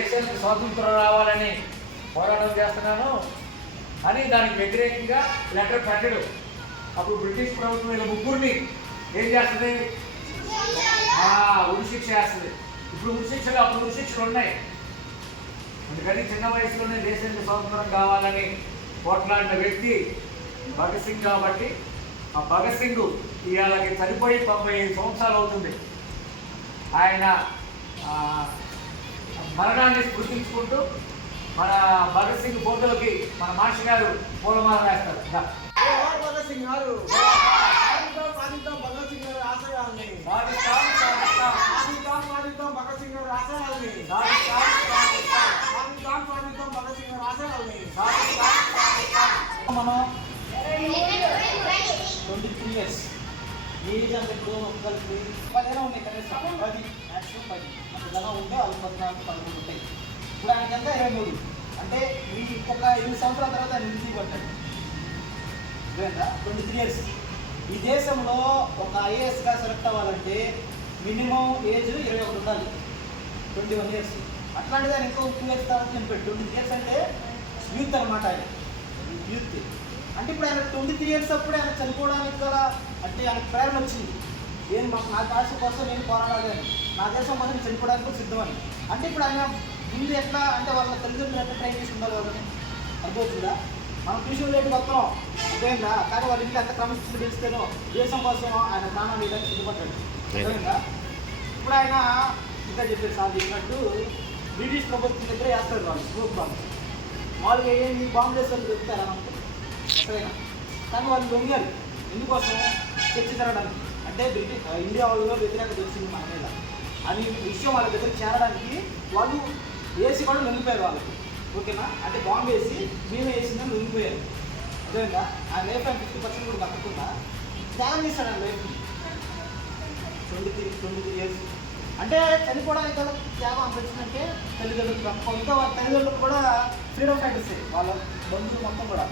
దేశానికి స్వాతంత్రం రావాలని పోరాటం చేస్తున్నాను అని దానికి వ్యతిరేకంగా లెటర్ పెట్టడు. అప్పుడు బ్రిటిష్ ప్రభుత్వం వీళ్ళ ముగ్గురిని ఏం చేస్తుంది? ఉరిశిక్ష వేస్తుంది. ఇప్పుడు ఉరిశిక్షలు, అప్పుడు ఉరిశిక్షలు ఉన్నాయి. అందుకని చిన్న వయసులోనే దేశానికి స్వాతంత్రం కావాలని పోట్లాడిన వ్యక్తి భగత్ సింగ్. కాబట్టి ఆ భగత్ సింగ్ ఇవాళకి చనిపోయి 95 సంవత్సరాలు అవుతుంది. ఆయన మరణాన్ని స్మృతించుకుంటూ మన భగత్ సింగ్ ఫోటోకి మన మాస్టర్ గారు పూలమాల వేస్తారు. భగత్ సింగ్ గారు భగత్ సింగ్ గారు ఆశయాల్ని భగత్ సింగ్ గారు ఆశయాల్ని భగత్ సింగ్ గారు ఆశయాల్ని మనం 23 years ఏజ్ అంటే ఇప్పుడు ఒక్కరికి 10 ఉన్నాయి కనీసం 10 మ్యాక్సిమం 10 అంతగా ఉంటే వాళ్ళు 14 13 ఉంటాయి. ఇప్పుడు ఆయనకి ఎంత 23 అంటే ఈ ఒక 8 సంవత్సరాల తర్వాత ఆయన ఇంటికి పట్టాడు. 23 years. ఈ దేశంలో ఒక ఐఏఎస్గా సెలెక్ట్ అవ్వాలంటే మినిమం ఏజ్ 21 ఉండాలి. 21 years. అట్లాంటిది ఆయన ఇంకో 2 years తర్వాత చనిపోయాడు. 23 years అంటే యూత్ అనమాట. ఆయన యూత్ అంటే ఇప్పుడు ఆయన 23 years అప్పుడు ఆయన చనిపోవడానికి గల అంటే ఆయనకు ప్రేరణ వచ్చింది. ఏం నా ఆశ కోసం నేను పోరాడాలి, నా దేశం కోసం చనిపోవడానికి సిద్ధమని. అంటే ఇప్పుడు ఆయన ముందు ఎట్లా అంటే వాళ్ళ తల్లిదండ్రులు ఎట్లా ట్రైన్ చేసి ఉండాలి వాళ్ళని అనుకోవచ్చుదా? మనం ట్యూషన్ లేట్ వస్తాం అదేందా, కానీ వాళ్ళ ఇంట్లో ఎంత క్రమశిక్షణ తెలిస్తేనో దేశం కోసం ఆయన ప్రాణాలు ఇవ్వడానికి సిద్ధపడ్డాడు. అదేందా ఇప్పుడు ఆయన ఇంకా చెప్పారు సార్ చెప్పినట్టు బ్రిటిష్ ప్రభుత్వం దగ్గర వేస్తారు వాళ్ళు స్మోక్ బాంబ్స్. వాళ్ళకి ఏంటి బాంబు వేస్తారు చెప్తారా మనకు ఎక్కడైనా, కానీ వాళ్ళు లొంగారు ఎందుకోసం చర్చ జరగడానికి. అంటే బ్రిటిష్ ఇండియా వాళ్ళు వ్యతిరేకత వచ్చింది మన మీద అని విషయం వాళ్ళ దగ్గర చేరడానికి వాళ్ళు వేసి కూడా లొంగిపోయారు వాళ్ళకి. ఓకేనా? అంటే బాంబు వేసి మేమే వేసిందని లొంగిపోయారు. అదేవిధంగా ఆ లైఫ్ టైం 50% కూడా తగ్గకుండా త్యాగం చేశాడు ఆ లైఫ్ని. 23 years అంటే చనిపోవడానికి గల త్యాగం అంత వచ్చిందంటే తల్లిదండ్రులకు ఇంకా వాళ్ళ తల్లిదండ్రులకు కూడా ఫ్రీడమ్ ఫైటర్స్ వాళ్ళ బంధువులు మొత్తం కూడా.